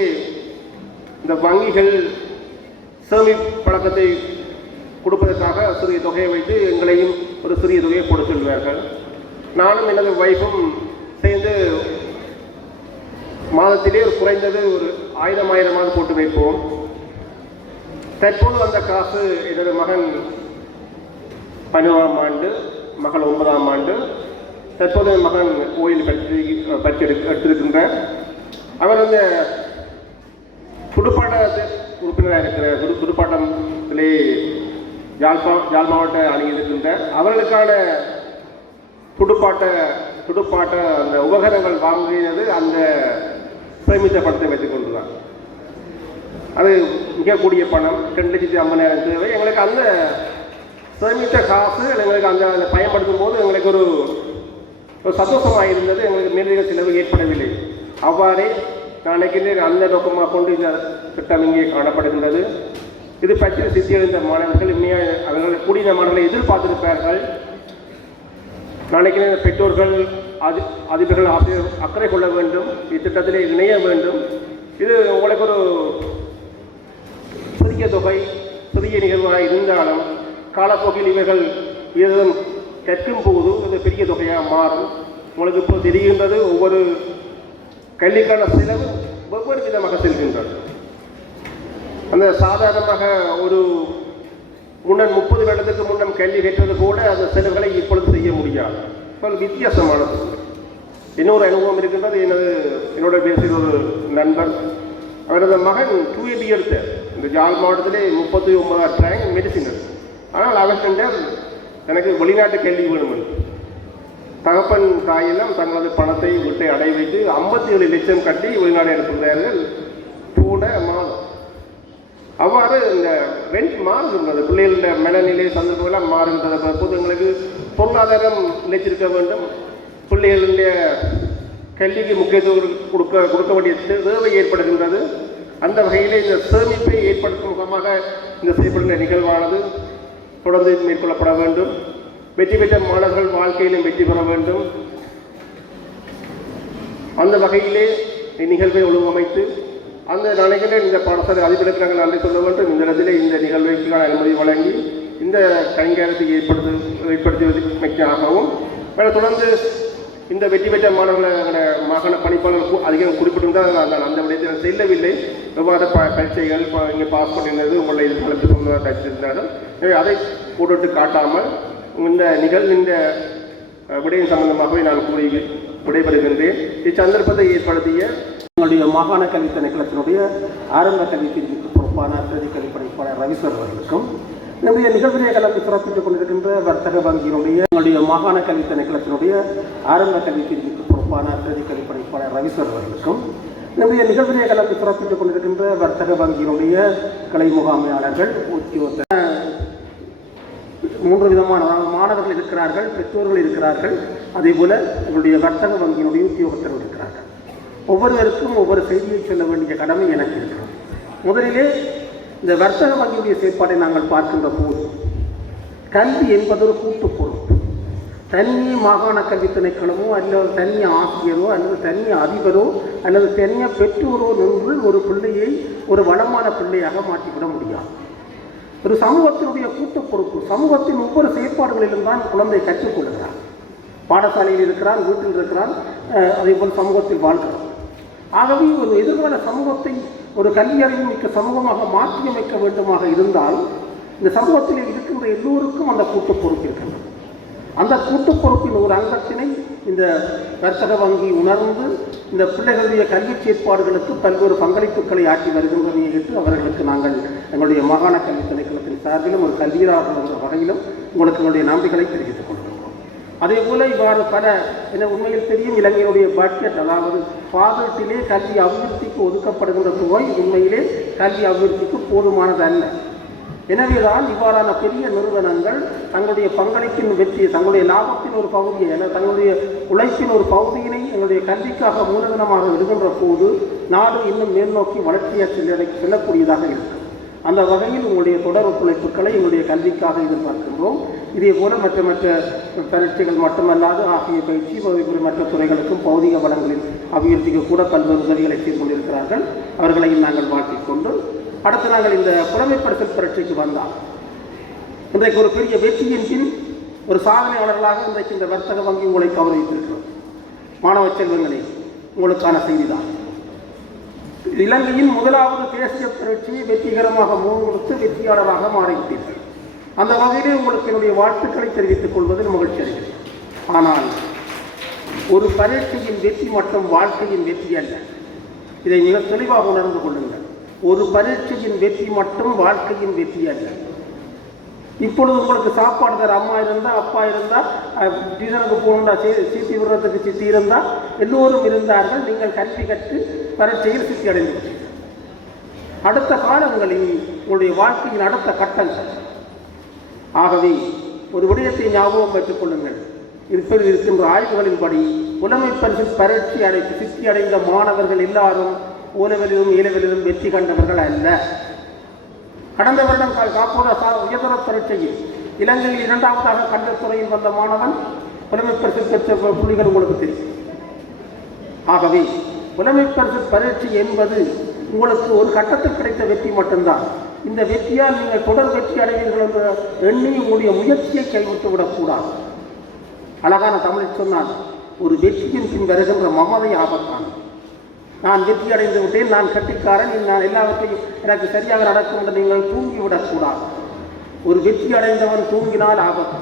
இந்த வங்கிகள் சேமிப்பு பழக்கத்தை கொடுப்பதற்காக சிறிய தொகையை வைத்து எங்களையும் ஒரு சிறிய தொகையை கொடுத்து சொல்வார்கள். நானும் எனது வைஃபும் சேர்ந்து மாதத்திலே ஒரு குறைந்தது ஒரு 1000 போட்டு வைப்போம். தற்போது அந்த காசு எனது மகன் 12ஆம் ஆண்டு, மகள் 9ஆம் ஆண்டு. தற்போது மகன் கோயில் பயிற்சி எடுத்திருக்கின்றார். அவர் அந்த துடுப்பாட்ட உறுப்பினராக இருக்கிற துடுப்பாட்டத்திலே யாழ் மாவட்ட அணியில் இருக்கின்றார். அவர்களுக்கான துடுப்பாட்ட அந்த உபகரணங்கள் வாங்கியது அந்த சேமித்த பணத்தை வைத்துக் கொண்டுதான். அது மிகக்கூடிய பணம் 2,50,000 தேவை. எங்களுக்கு அந்த சேமித்த காசு எங்களுக்கு அந்த பயன்படுத்தும் போது எங்களுக்கு ஒரு சந்தோஷமாக இருந்தது. எங்களுக்கு மேலதிக செலவு ஏற்படவில்லை. அவ்வாறே நான் நினைக்கின்றேன் அந்த நோக்கமாக கொண்டு இந்த திட்டம் இங்கே காணப்படுகின்றது. இது பற்றி சித்தியடைந்த மாணவர்கள் இனிமையாக அவர்கள் கூடிய மாணவர்களை எதிர்பார்த்திருப்பார்கள். நான் நினைக்கிறேன் பெற்றோர்கள் அதிபர்கள் ஆசிரியர் அக்கறை கொள்ள வேண்டும், இத்திட்டத்திலே இணைய வேண்டும். இது உங்களுக்கு ஒரு சிறிய தொகை, சிறிய நிகழ்வாக இருந்தாலும் காலப்போக்கில் இவர்கள் ஏதும் கற்கும் போது இது பெரிய தொகையாக மாறும். உங்களுக்கு இப்போ தெரிகின்றது ஒவ்வொரு கல்விக்கான செலவு வெவ்வேறு விதமாக செல்கின்றது. அந்த சாதாரணமாக ஒரு 30 வருடத்துக்கு முன்னம் கல்வி கற்றது போல அந்த செலவுகளை இப்பொழுது செய்ய முடியாது. இப்போ வித்தியாசமானது. இன்னொரு அனுபவம் இருக்கின்றது. என்னோட பேசிய ஒரு நண்பர், அவரது மகன் 2A எடுத்தார். இந்த யாழ் மாவட்டத்திலே 39ஆம் ரேங்க் மெடிசின். ஆனால் அவர் சென்றார் எனக்கு வெளிநாட்டு கல்வி வேணும். தகப்பன் தாயெல்லாம் தங்களது பணத்தை வீட்டை அடை வைத்து 57 லட்சம் கட்டி வெளிநாடு எடுத்துள்ளார்கள் போன மாதம். அவ்வாறு இந்த ரெண்ட் மாறுகின்றது. பிள்ளைகளுடைய மனநிலை சந்தர்ப்பங்கள்லாம் மாறுகின்றத போது எங்களுக்கு பொருளாதாரம் நிலைச்சிருக்க வேண்டும். பிள்ளைகளுடைய கல்விக்கு முக்கியத்துவம் கொடுக்க வேண்டிய தேவை ஏற்படுகின்றது. அந்த வகையிலே இந்த சேமிப்பை ஏற்படுத்தும் முகமாக இந்த செய்யப்படுகின்ற நிகழ்வானது தொடர்ந்து மேற்கொள்ளப்பட வேண்டும். வெற்றி பெற்ற மாணவர்கள் வாழ்க்கையிலும் வெற்றி பெற வேண்டும். அந்த வகையிலே இந்நிகழ்வை ஒழுங்கமைத்து அந்த நினைக்கின்ற இந்த பாடசாலை அதிபருக்கு நாங்கள் நன்றி சொல்ல வேண்டும். இந்த இடத்திலே இந்த நிகழ்வுக்கான அனுமதி வழங்கி இந்த கைங்கரியத்தை ஏற்படுத்துவதற்காகவும் தொடர்ந்து இந்த வெற்றி பெற்ற மாணவர்கள மாகாண பணிப்பாளர்கள் அதிகம் குறிப்பிட்டிருந்தால் அந்த விடயத்தை செல்லவில்லை. விவாத பரீட்சைகள் இங்கே பாஸ் பண்ணியிருந்தது உங்களை எதிர்காலத்தில் சொன்னதாக தச்சிருந்தார்கள். எனவே அதை போட்டு காட்டாமல் இந்த விடயம் சம்பந்தமாகவே நான் கூறி விடைபெறுகின்றேன். இச்சந்தர்ப்பத்தை ஏற்படுத்திய எங்களுடைய மாகாண கல்வி திணைக்களத்தினுடைய ஆரம்ப கல்வி பிரிவுக்கு பொறுப்பான பிரதி கல்விப்படைப்பாளர் ரவிசர் அவர்களுக்கும், நம்முடைய நிகழ்விலே கலந்து சிறப்பித்துக் கொண்டிருக்கின்ற வர்த்தக வங்கியினுடைய எங்களுடைய மாகாண கல்வி திணைக்களத்தினுடைய ஆரம்ப கல்வி பிரிவுக்கு பொறுப்பான பிரதி கல்விப்படைப்பாளர் ரவிசர் அவர்களுக்கும், நம்முடைய நிகழ்விலே கலந்து சிறப்பித்துக் கொண்டிருக்கின்ற வர்த்தக வங்கியினுடைய கலை முகாமையாளர்கள், உத்தியோக 3 விதமான மாணவர்கள் இருக்கிறார்கள், பெற்றோர்கள் இருக்கிறார்கள், அதே போல எங்களுடைய வர்த்தக வங்கியினுடைய உத்தியோகத்தர்கள் இருக்கிறார்கள். ஒவ்வொருவருக்கும் ஒவ்வொரு செய்தியை சொல்ல வேண்டிய கடமை எனக்கு இருக்கிறது. முதலிலே இந்த வர்த்தக வங்கியுடைய செயற்பாட்டை நாங்கள் பார்க்கின்ற போது கல்வி என்பது ஒரு கூட்டு பொறுப்பு. தனி மாகாண கல்வி திணைக்களமோ அல்லது தனி ஆசிரியரோ அல்லது தனி அதிபரோ அல்லது தனியாக பெற்றோரோ நின்று ஒரு பிள்ளையை ஒரு வளமான பிள்ளையாக மாற்றிவிட முடியாது. ஒரு சமூகத்தினுடைய கூட்டு பொறுப்பு. சமூகத்தின் ஒவ்வொரு செயற்பாடுகளிலும் தான் குழந்தை கற்றுக்கொள்கிறார். பாடசாலையில் இருக்கிறான், வீட்டில் இருக்கிறான், அதே போல் சமூகத்தில் வாழ்கிறான். ஆகவே ஒரு எதிர்கால சமூகத்தை ஒரு கல்வியறிவு மிக்க சமூகமாக மாற்றியமைக்க வேண்டுமாக இருந்தால் இந்த சமூகத்தில் இருக்கின்ற எல்லோருக்கும் அந்த கூட்டு பொறுப்பு இருக்கின்றது. அந்த கூட்டு பொறுப்பின் ஒரு அங்கத்தினை இந்த வர்த்தக வங்கி உணர்ந்து இந்த பிள்ளைகளுடைய கல்வி செயற்பாடுகளுக்கு பல்வேறு பங்களிப்புகளை ஆற்றி வருகின்றமையிட்டு அவர்களுக்கு நாங்கள் எங்களுடைய மாகாண கல்வி திணைக்களத்தின் சார்பிலும் ஒரு கல்வியாளர் என்ற வகையிலும் உங்களுக்கு எங்களுடைய நன்றிகளை தெரிவித்துக் கொள்கின்றோம். அதே போல இவ்வாறு பல என உண்மையில் தெரியும் இலங்கையினுடைய பட்ஜெட், அதாவது பாதத்திலே கல்வி அபிவிருத்திக்கு ஒதுக்கப்படுகின்ற தொகை உண்மையிலே கல்வி அபிவிருத்திக்கு போதுமானது அல்ல. எனவேதான் இவ்வாறான பெரிய நிறுவனங்கள் தங்களுடைய பங்களிப்பின் வெற்றியை, தங்களுடைய லாபத்தின் ஒரு பகுதியை அல்ல தங்களுடைய உழைப்பின் ஒரு பகுதியினை எங்களுடைய கல்விக்காக மூலதனமாக விடுகின்ற போது நாடு இன்னும் மேல்நோக்கி வளர்ச்சியை செல்லக்கூடியதாக இருக்கும். அந்த வகையில் உங்களுடைய தொடர் ஒத்துழைப்புகளை எங்களுடைய கல்விக்காக எதிர்பார்க்கின்றோம். இதே போல மற்ற பரீட்சைகள் மட்டுமல்லாது ஆகிய பயிற்சி மற்ற துறைகளுக்கும் பௌதிக வளங்களின் அபிவிருத்திக்கு கூட பல்வேறு உதவிகளை செய்து கொண்டிருக்கிறார்கள். அவர்களையும் நாங்கள் வாழ்த்திக்கொண்டு அடுத்து நாங்கள் இந்த புலமைப்படுத்தல் பரீட்சைக்கு வந்தால் இன்றைக்கு ஒரு பெரிய வெற்றியின் பின் ஒரு சாதனையாளர்களாக இன்றைக்கு இந்த வர்த்தக வங்கி உங்களை கௌரவித்திருக்கிறோம். மாணவ செல்வங்களே, உங்களுக்கான செய்திதான். இலங்கையின் முதலாவது தேசிய பரீட்சையை வெற்றிகரமாக முன்னெடுத்து வெற்றியாளராக மாறிவிட்டீர்கள். அந்த வகையிலே உங்களுக்கு என்னுடைய வாழ்த்துக்களை தெரிவித்துக் கொள்வதில் மகிழ்ச்சி அடைகிறேன். ஆனால் ஒரு பரீட்சையின் வெற்றி மற்றும் வாழ்க்கையின் வெற்றி அல்ல. இதை மிக தெளிவாக உணர்ந்து கொள்ளுங்கள். ஒரு பரீட்சையின் வெற்றி மட்டும் வாழ்க்கையின் வெற்றி அல்ல. இப்பொழுது உங்களுக்கு சாப்பாடு தர அம்மா இருந்தால், அப்பா இருந்தால், டியூஷனுக்கு போகணுண்டா சீட்டி விடுறதுக்கு சித்தி இருந்தால், எல்லோரும் இருந்தார்கள். நீங்கள் கல்வி கற்று பரீட்சையில் சித்தி அடைந்து அடுத்த காலங்களில் உங்களுடைய வாழ்க்கையின் அடுத்த கட்டங்கள். ஆகவே ஒரு விடயத்தை ஞாபகம் வைத்துக் கொள்ளுங்கள். இப்பொழுது இருக்கின்ற ஆய்வுகளின்படி புலமை பரீட்சை சித்தி அடைந்த மாணவர்கள் எல்லாரும் ஓலவெளியிலும் ஏலவெளியிலும் வெற்றி கண்டவர்கள் அல்ல. கடந்த வருடம் காப்போத உயர்தர பரீட்சையில் இலங்கையில் இரண்டாவதாக கண்டத்துறையில் வந்த மாணவன் புலமை பரிசு பெற்ற புள்ளிகள் உங்களுக்கு தெரியும். ஆகவே புலமை பரிசு பரீட்சை என்பது உங்களுக்கு ஒரு கட்டத்தில் கிடைத்த வெற்றி மட்டும்தான். இந்த வெற்றியால் நீங்கள் தொடர் வெற்றி அடைவீர்கள் என்ற எண்ணி உங்களுடைய முயற்சியை கைவிட்டு விடக்கூடாது. அழகான தமிழில் சொன்னால், ஒரு வெற்றியின் பின் வருகின்ற மமதை ஆபத்தானது. நான் வெற்றி அடைந்து விட்டேன், நான் கட்டிக்காரன், நான் எல்லாவற்றையும் எனக்கு சரியாக நடக்கும் என்று நீங்கள் தூங்கிவிடக்கூடாது. ஒரு வெற்றி அடைந்தவன் தூங்கினால் ஆபத்து.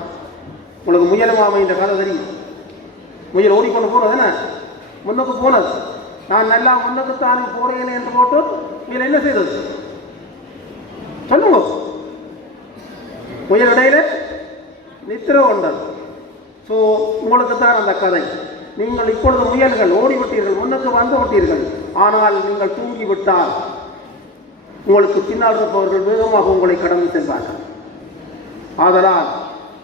உங்களுக்கு முயலமாமை இந்த கதை தெரியும். முயல் ஓடிக்கொண்டு போனது என்ன, முன்னுக்கு போனது. நான் நல்லா முன்னுக்குத்தானே போறேன் என்று போட்டு முயல் என்ன செய்தது சொல்லுங்க. முயல் இடையில நித்திர கொண்டது. ஸோ உங்களுக்கு தான் அந்த கதை. நீங்கள் இப்பொழுது முயல்கள் ஓடிவிட்டீர்கள், முன்னுக்கு வந்து விட்டீர்கள். ஆனால் நீங்கள் தூங்கிவிட்டால் உங்களுக்கு பின்னால் இருப்பவர்கள் வேகமாக உங்களை கடந்து சென்றார்கள். ஆதலால்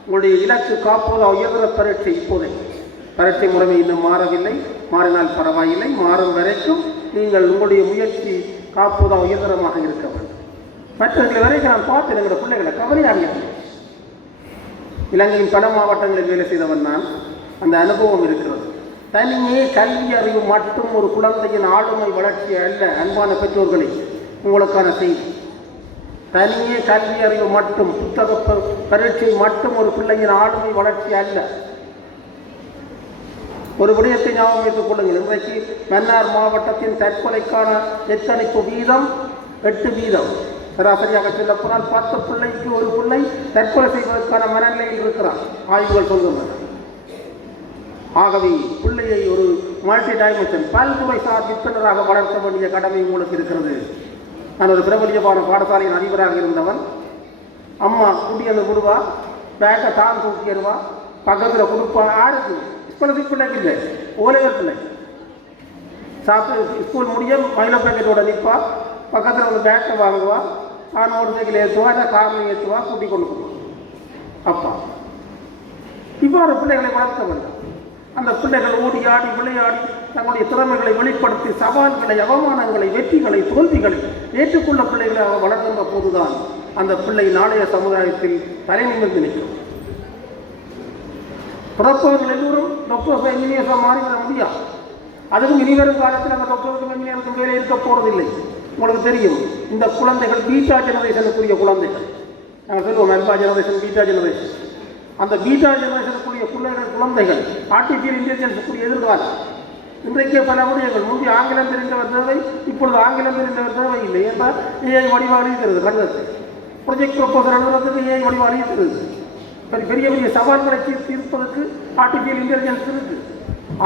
உங்களுடைய இலக்கு காப்போத உயர்தர பரீட்சை இப்போதை பரீட்சை முறைமை இன்னும் மாறவில்லை. மாறினால் பரவாயில்லை. மாறும் வரைக்கும் நீங்கள் உங்களுடைய முயற்சி காப்போதா உயர்தரமாக இருக்க வேண்டும். மற்றவர்களை வரைக்கும் நான் பார்த்தேன். எங்களோட பிள்ளைகளை கவலையாக இலங்கையின் பல மாவட்டங்களில் வேலை செய்தவன் நான். அந்த அனுபவம் இருக்கிறது. தனியே கல்வி அறிவு மட்டும் ஒரு குழந்தையின் ஆளுமை வளர்ச்சி அல்ல. அன்பான பெற்றோர்களே, உங்களுக்கான செய்தி. தனியே கல்வி அறிவு மட்டும், புத்தக பரீட்சை மட்டும் ஒரு பிள்ளையின் ஆளுமை வளர்ச்சி அல்ல. ஒரு விடயத்தை ஞாபகம் வைத்துக் கொள்ளுங்கள். இன்றைக்கு மன்னார் மாவட்டத்தின் தற்கொலைக்கான எத்தனைப்பு வீதம் 8%. சராசரியாக சொல்லப்போனால் 10 பிள்ளைக்கு ஒரு பிள்ளை தற்கொலை செய்வதற்கான மனநிலையில் இருக்கிறார், ஆய்வுகள் சொல்கின்றன. ஆகவே பிள்ளையை ஒரு மல்டி டைமென்ஷன் பல்துறை சார் விற்பனராக வளர்க்க வேண்டிய கடமை உங்களுக்கு இருக்கிறது. நான் ஒரு பிரபலியமான பாடசாலையின் அதிபராக இருந்தவன். அம்மா குடியந்து விடுவா, பேக்கை தான் தூக்கிடுவா, பக்கத்தில் கொடுப்பா. ஆடுக்கு ஸ்கூலுக்கு பிள்ளைக்கு இல்லை, ஓலைவர் பிள்ளை சாப்பிட்டு ஸ்கூல் முடிய மயில பேக்கெட்டோட நிற்பா, பக்கத்தில் வந்து பேக்கை வாங்குவா, நான் மோட்டர் சைக்கிள் ஏற்றுவா, இல்லை காரில் ஏற்றுவா, கூட்டி கொண்டு போவான் அப்பா. இவ்வாறு பிள்ளைகளை வளர்க்க வேண்டும். அந்த பிள்ளைகள் ஓடி ஆடி விளையாடி தங்களுடைய திறமைகளை வெளிப்படுத்தி சவால்களை, அவமானங்களை, வெற்றிகளை, தோல்விகளை ஏற்றுக்கொள்ள பிள்ளைகளாக வளர்கின்ற போதுதான் அந்த பிள்ளை நாளைய சமுதாயத்தில் தலை நிமிர்ந்து நிற்கும். பிறப்பவர்கள் எல்லோரும் டாக்டர் இன்ஜினியர்ஸாக மாறிவிட முடியாது. அதுவும் இனிவரும் காலத்தில் அந்த டாக்டருக்கும் இன்ஜினியருக்கும் வேலை இருக்க போவதில்லை. உங்களுக்கு தெரியும், இந்த குழந்தைகள் பீட்டா ஜெனரேஷனுக்குரிய குழந்தைகள். நாங்கள் சொல்லுவோம் அல்பா ஜெனரேஷன், பீட்டா ஜெனரேஷன். அந்த பீட்டா ஜெனரேஷனுக்குரிய குழந்தைகள் ஆர்டிஃபிஷியல் இன்டெலிஜென்ஸுக்குரிய எதிர்காலம். இன்றைக்கே பல விடயங்கள், முந்தி ஆங்கிலம் தெரிந்தவர் தேவை, இப்பொழுது ஆங்கிலம் தெரிந்தவர் தேவை இல்லை. என்றால் ஏஐ வடிவாளி தருது. கணிதத்தை ப்ரொஜெக்ட் ப்ரொபோசல் எழுதுறதுக்கு ஏஐ வடிவாளி தருது. பெரிய பெரிய சவால்களை தீர்ப்பதற்கு ஆர்டிஃபிஷியல் இன்டெலிஜென்ஸ் இருக்குது.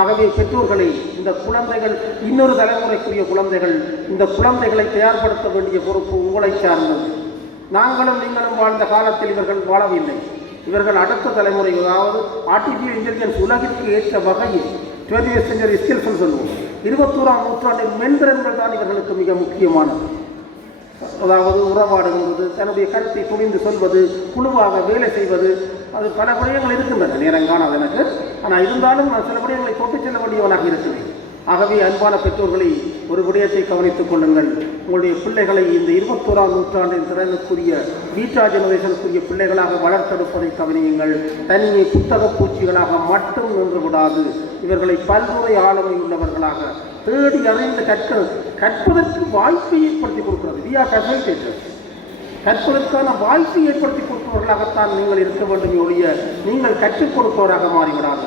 ஆகவே பெற்றோர்களை இந்த குழந்தைகள் இன்னொரு தலைமுறைக்குரிய குழந்தைகள். இந்த குழந்தைகளை தயார்படுத்த வேண்டிய பொறுப்பு உங்களை சார்ந்தது. நாங்களும் நீங்களும் வாழ்ந்த காலத்தில் இவர்கள் வாழவில்லை. இவர்கள் அடுத்த தலைமுறை, அதாவது ஆர்டிஃபிஷியல் இன்டெலிஜென்ஸ் உலகிற்கு ஏற்ற வகையில் 20th century ஸ்கில்ஸ் சொல்லுவோம். 21ஆம் நூற்றாண்டின் மென்திறன்கள் தான் இவர்களுக்கு மிக முக்கியமானது. அதாவது உறவாடுகின்றது, தன்னுடைய கருத்தை துணிந்து சொல்வது, குழுவாக வேலை செய்வது, அது பல விடயங்கள் இருக்கின்றன. நேரம் காணாது எனக்கு, ஆனால் இருந்தாலும் நான் சில விடயங்களை தொட்டு செல்ல வேண்டியவனாக இருக்கிறேன். ஆகவே அன்பான பெற்றோர்களை ஒரு விடயத்தை கவனித்துக் கொள்ளுங்கள். உங்களுடைய பிள்ளைகளை இந்த 21ஆம் நூற்றாண்டின் திறனுக்குரிய பீட்டா ஜெனரேஷனுக்குரிய பிள்ளைகளாக வளர்த்தெடுப்பதை கவனியுங்கள். தனியை புத்தக பூச்சிகளாக மட்டும் நின்று விடாது. இவர்களை பல்முறை ஆளுமை உள்ளவர்களாக தேடி அறிந்து கற்பதற்கு வாய்ப்பை ஏற்படுத்தி கொடுக்கிறது. கற்பதற்கான வாய்ப்பை ஏற்படுத்தி கொடுப்பவர்களாகத்தான் நீங்கள் இருக்க வேண்டும் ஒழிய நீங்கள் கற்றுக் கொடுப்பவராக மாறிவிடாது.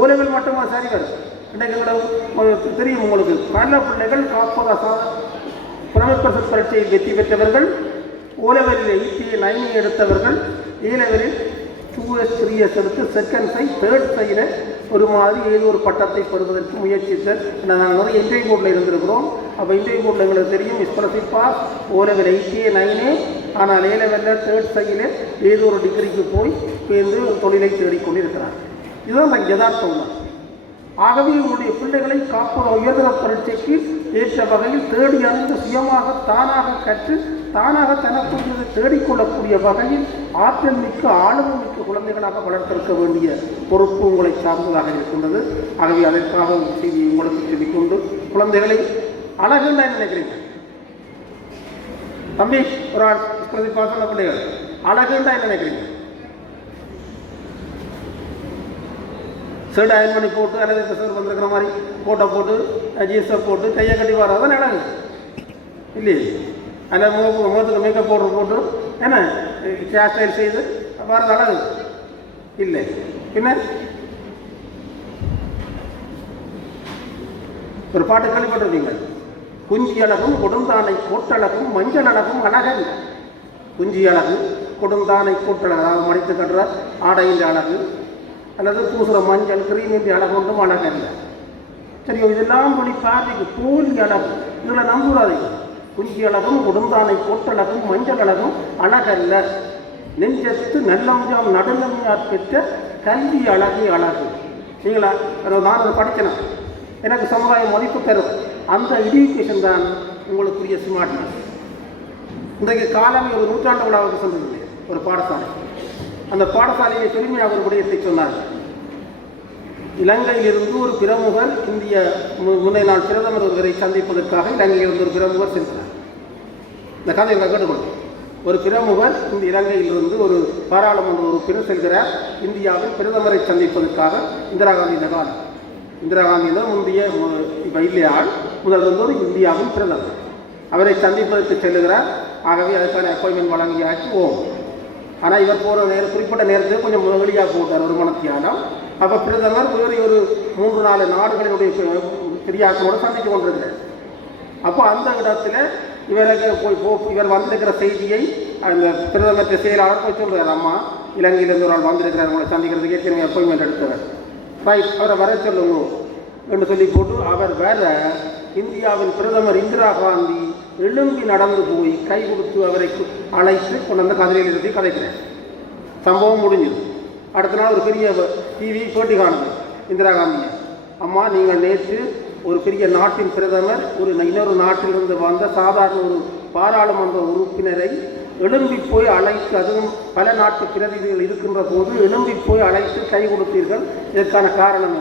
ஓலைகள் மட்டுமா சரி வரும். இன்றைக்கு தெரியும் உங்களுக்கு, பல பிள்ளைகள் புலமைப்பரிசு பரீட்சையில் வெற்றி பெற்றவர்கள், ஓலெவலில் 89 எடுத்தவர்கள், ஏலெவலில் 2S 3S எடுத்து செகண்ட் சை தேர்ட் சையில் ஒரு மாதிரி ஏதோ ஒரு பட்டத்தை பெறுவதற்கு முயற்சித்த நாங்கள் வந்து இன்டர்வியூ போர்டில் இருந்திருக்கிறோம். அப்போ இன்டர்வியூ போர்டில் எங்களுக்கு தெரியும் ஸ்காலர்ஷிப் பாஸ், ஓலெவல் 89, ஆனால் ஏலெவலில் தேர்ட் சையில் ஏதோ ஒரு டிகிரிக்கு போய் சேர்ந்து ஒரு தொழிலை தேடிக்கொண்டிருக்கிறார். இதுதான் யதார்த்தம் தான். ஆகவே உங்களுடைய பிள்ளைகளை காப்பது உயர்தர பரீட்சைக்கு ஏற்ற வகையில் தேடி அறிந்து சுயமாக தானாக கற்று தானாக தனக்குரியதை தேடிக்கொள்ளக்கூடிய வகையில் ஆற்றல் மிக்க ஆளுமை மிக்க குழந்தைகளாக வளர்த்திருக்க வேண்டிய பொறுப்பு உங்களை சார்ந்ததாக இருக்கின்றது. ஆகவே அதற்காக செய்தியை உங்களுக்கு சொல்லிக்கொண்டு, குழந்தைகளை அழகுன்னு நினைக்கிறீங்க தம்பி, ஒரு ஆள் பாசன பிள்ளைகள் அழகுன்னு நினைக்கிறீங்க? ஷர்ட் அயன் பண்ணி போட்டு அல்லது இந்த சார் வந்திருக்கிற மாதிரி கோட்டை போட்டு ஜீன்ஸை போட்டு கையை கட்டி வராதான் நடங்க இல்லையே? அதில் முகத்துக்கு மேக்கப் பவுடர் போட்டு என்ன ஹேர் ஸ்டைல் செய்து வர்றது அழகு இல்லை. பின்ன ஒரு பாட்டு கேள்விப்பட்டிருக்கீங்க, குஞ்சி அழகும் கொடுந்தானை கோட்டழகும் மஞ்சள் அழகும் அழகன். குஞ்சி அழகு, கொடுந்தானை கோட்டழகு, அதாவது மடித்து கட்டுற ஆடையின் அழகு அல்லது பூசுகிற மஞ்சள் கிரீமின் அழகு ஒன்றும் அழகல்ல. சரியோ, இதெல்லாம் ஒளி பார்வைக்கு போலி அழகு. இதில் நம்புறாதீங்க. குஞ்சி அழகும் கொடுந்தானை கோட்டழகும் மஞ்சள் அழகும் அழகல்ல. நெஞ்சத்து நல்லம்ஜாம் நடுநம்யார் பெற்ற கல்வி அழகு அழகு. நீங்களா நான் அதை படிக்கணும், எனக்கு சமுதாயம் மதிப்பு தரும், அந்த எஜுகேஷன் தான் உங்களுக்குரிய ஸ்மார்ட்னஸ். இன்றைக்கு காலமே ஒரு நூற்றாண்டு விழாவுக்கு சொல்லுங்க ஒரு பாடசாலை. அந்த பாடசாலையை பெருமையாக ஒரு விடயத்தை சொன்னார்கள். இலங்கையிலிருந்து ஒரு பிரமுகர் இந்திய முந்தைய நாள் பிரதமர் ஒருவரை சந்திப்பதற்காக இலங்கையிலிருந்து ஒரு பிரமுகர் சென்றார். இந்த கதையை கேட்டுக்கொள்ளும். ஒரு பிரமுகர் இந்த இலங்கையிலிருந்து ஒரு பாராளுமன்ற உறுப்பினர் செல்கிறார் இந்தியாவில் பிரதமரை சந்திப்பதற்காக. இந்திரா காந்தி காலம், இந்திரா காந்தி தான் முந்தைய இப்போ இல்லையால் முதல் ஒரு இந்தியாவின் பிரதமர். அவரை சந்திப்பதற்கு செல்லுகிறார். ஆகவே அதுக்கான அப்பாயின்மெண்ட் வழங்கியாச்சு ஓம். ஆனால் இவர் போகிற குறிப்பிட்ட நேரத்தில் கொஞ்சம் முதலியாக போட்டார் ஒரு மனத்தியாலம். அப்போ பிரதமர் வேறு ஒரு 3-4 நாடுகளினுடைய பெரியாக்களோடு சந்தித்து கொண்டிருக்கிறார். அப்போ அந்த இடத்துல இவர் வந்திருக்கிற செய்தியை அந்த பிரதமர் செயலாளர் போய் சொல்கிறார், அம்மா இலங்கையிலிருந்து ஒரு ஆள் வந்திருக்கிறார், உங்களை சந்திக்கிறதுக்கு ஏற்கனவே அப்பாயின்மெண்ட் எடுத்தவர், ரைட் அவரை வர சொல்லுங்க என்று சொல்லி போட்டு அவர் வேற இந்தியாவின் பிரதமர் இந்திரா காந்தி எழும்பி நடந்து போய் கை கொடுத்து அவரை அழைத்து கொண்டு வந்து கதிரையில் நிறுத்தி கதைக்கிறார். சம்பவம் முடிஞ்சது. அடுத்த நாள் ஒரு பெரிய டிவி போட்டி காணுது இந்திரா காந்தியை, அம்மா நீங்கள் நேற்று ஒரு பெரிய நாட்டின் பிரதமர் இன்னொரு நாட்டிலிருந்து வந்த சாதாரண ஒரு பாராளுமன்ற உறுப்பினரை எழும்பி போய் அழைத்து, அதுவும் பல நாட்டு பிரதிநிதிகள் இருக்கின்ற போது எழும்பி போய் அழைத்து கை கொடுத்தீர்கள், இதற்கான காரணம்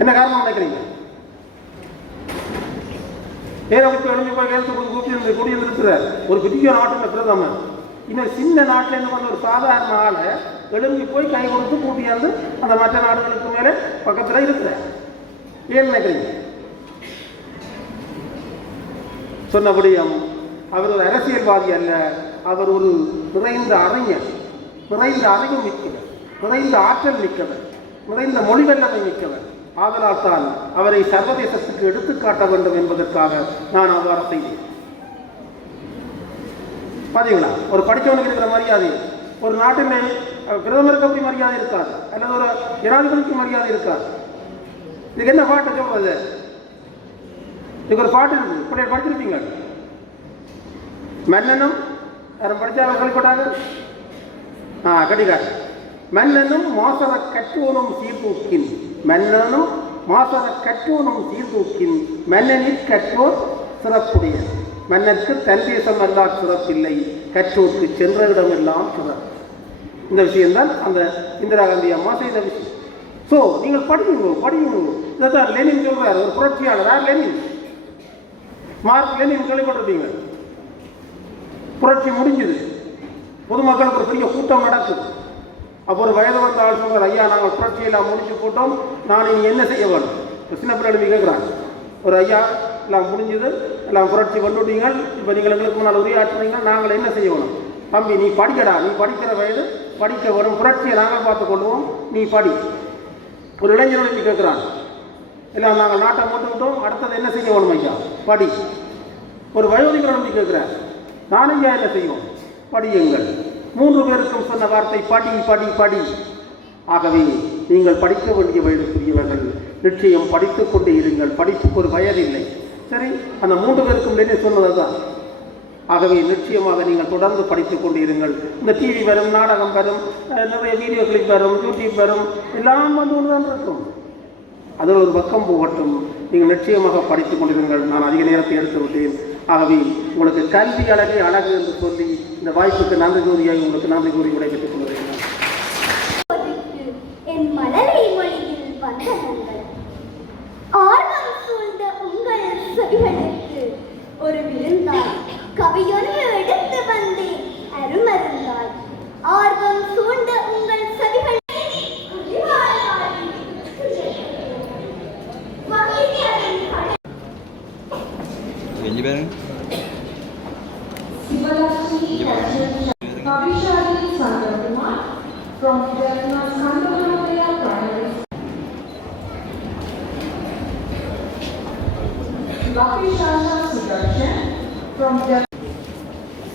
என்ன காரணம் நினைக்கிறீங்க? பேரவைக்கு எழுதி போய் கையெழுத்து கூட்டியிருக்கிறார் ஒரு பெரிய நாட்டில் பிரதமர். இன்னொரு சின்ன நாட்டில் இருந்து வந்து ஒரு சாதாரண ஆளை எழுதி போய் கை கொடுத்து கூட்டியாந்து அந்த மற்ற நாடுகளுக்கு மேலே பக்கத்தில் இருக்கிறார். ஏன் நினைக்கிறீங்க? சொன்னபடியும் அவர் ஒரு அரசியல்வாதி அல்ல, அவர் ஒரு நிறைந்த அறிஞர், நிறைந்த அறிவு மிக்கவர், நிறைந்த ஆற்றல் மிக்கவர், நிறைந்த மொழி வல்லமை மிக்கவர். ஆதலால் தான் அவரை சர்வதேசத்துக்கு எடுத்துக்காட்ட வேண்டும் என்பதற்காக நான் அவ்வாறு செய்தேன். பார்த்தீங்களா, ஒரு படித்தவனுக்கு இருக்கிற மரியாதை ஒரு நாட்டில் பிரதமருக்கு அப்படி மரியாதை இருக்காது, அல்லது ஒரு ஜனாதிபதிக்கு மரியாதை இருக்காது. இதுக்கு என்ன பாட்டு சொல்றது? இதுக்கு ஒரு பாட்டு இருக்குது, இப்படி படிச்சிருப்பீங்க. மன்னனும் யாரும் படிச்சாலும் சொல்லிப்பட்டாங்க. கடிகார் மன்னனும் மாசர கற்றோனும் சீர்தூக்கின், மன்னனும் மாசர கற்றோனும் சீர்தூக்கின், மன்னனில் கற்றோர் சிறப்புடைய. மன்னருக்கு தன் தேசம் எல்லாம் சிறப்பில்லை, கற்றோருக்கு சென்ற இடமெல்லாம் சிறப்பு. இந்த விஷயம்தான் அந்த இந்திரா காந்தி அம்மா செய்த விஷயம். ஸோ நீங்கள் படிக்கணும். இதைத்தான் லெனின் சொல்றார், ஒரு புரட்சியாளர். யார் லெனின்? மார்க் லெனின் கேள்விப்பட்டிருப்பீங்க. புரட்சி முடிஞ்சுது, பொதுமக்களுக்கு ஒரு பெரிய கூட்டம் நடக்குது. அப்போ ஒரு வயது வந்த ஆள் சொல்கிறார், ஐயா நாங்கள் புரட்சியெல்லாம் முடிச்சு போட்டோம், நான் இனி என்ன செய்ய வேணும்? சின்ன பிள்ளைகள் கேட்குறாங்க. ஒரு ஐயா எல்லாம் முடிஞ்சுது, எல்லாம் புரட்சி கொண்டுட்டீங்க, இப்போ நீங்கள் எங்களுக்கு முன்னால் உரையாற்றுறீங்க, நாங்கள் என்ன செய்ய வேணும்? தம்பி நீ படிக்கடா, நீ படிக்கிற வயது படிக்க வரும், புரட்சியை நாங்கள் பார்த்து கொள்வோம், நீ படி. ஒரு இளைஞர்கள் கேட்குறாங்க, இல்லை நாங்கள் நாட்டை போட்டுக்கிட்டோம், அடுத்தது என்ன செய்ய வேணும் ஐயா? படி. ஒரு வயோதிகர் நம்பி கேட்குறேன், நான் ஐயா என்ன செய்வோம்? படியுங்கள். 3 பேருக்கும் சொன்ன வார்த்தை படி படி படி. ஆகவே நீங்கள் படிக்க வேண்டிய வயதுக்குரியவர்கள் நிச்சயம் படித்துக் கொண்டே இருங்கள். படிப்புக்கு ஒரு வயது இல்லை. சரி, அந்த 3 பேருக்கும் என்ன சொன்னது தான். ஆகவே நிச்சயமாக நீங்கள் தொடர்ந்து படித்துக் கொண்டு இருங்கள். இந்த டிவி வரும், நாடகம் வரும், நிறைய வீடியோ கிளிப் வரும், யூடியூப் வரும், எல்லாம் வந்து ஒன்று தான் இருக்கும். அதில் ஒரு பக்கம் போகட்டும். நீங்கள் நிச்சயமாக படித்துக் கொண்டிருங்கள். நான் அதிக நேரத்தை எடுத்து விட்டேன். ஆகவே உங்களுக்கு கல்வி அழகு அழகு என்று சொல்லி இந்த வாய்ப்புக்கு நன்றி கூறியாக உங்களுக்கு நன்றி கூறி விடைபெற்றுக் கொள்கிறேன். என் மழலை மொழியில் வந்தனங்கள் ஆர்வம் சூழ்ந்த உங்கள் செவிகளுக்கு ஒரு விருந்தாய் கவியொன்று எடுத்து வந்தேன் அருமருந்தாய். ஆர்வம் சூழ்ந்த உங்கள் செவிகள் Kavishali Sandrakumar from Jaffna Sandrakumar Primary School. Vakishasha Sudarshan from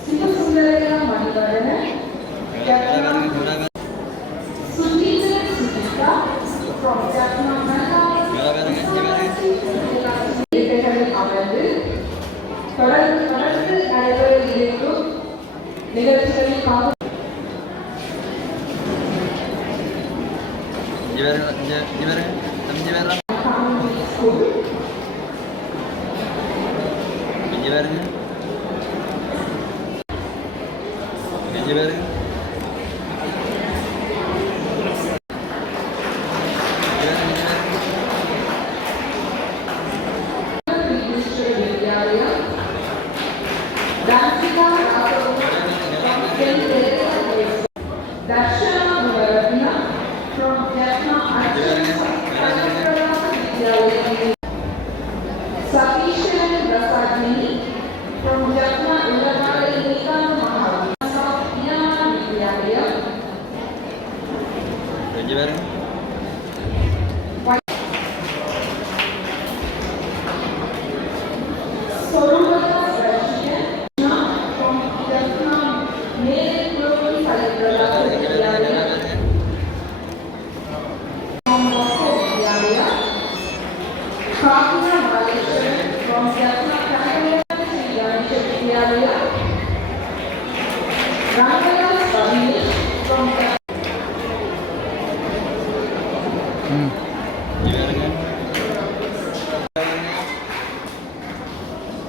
Sivasundaraya Manivardana. Sudhita Sudhita from Jaffna Manga. தொடர்ந்து நடைபெற இருக்கும் நிகழ்ச்சிகளில்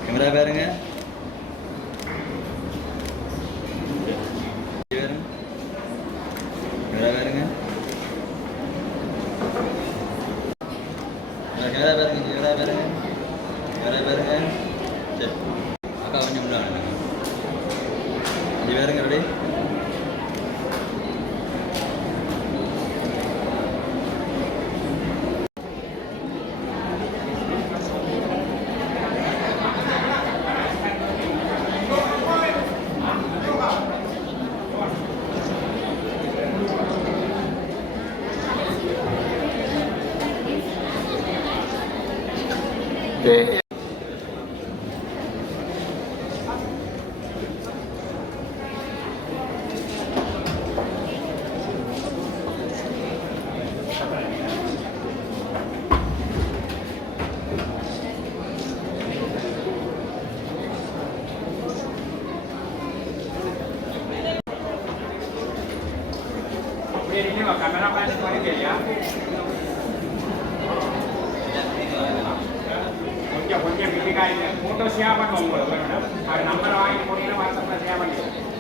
கேமரா பாருங்க. கேமரா பாருங்க. கேமரா பாருங்க. கேமரா பாருங்க. கேமரா பாருங்க. சரி, அக்கா கொஞ்சம் முன்னாடி இது பாருங்க. ரெடி? கொஞ்சம் கொஞ்சம் பிடிக்காது ஃபோட்டோ ஷேர் பண்ணுவோம் உங்களுக்கு நம்பரை வாங்கி போனீங்கன்னா வாட்ஸ்அப்பில் ஷேர் பண்ணிடுவோம்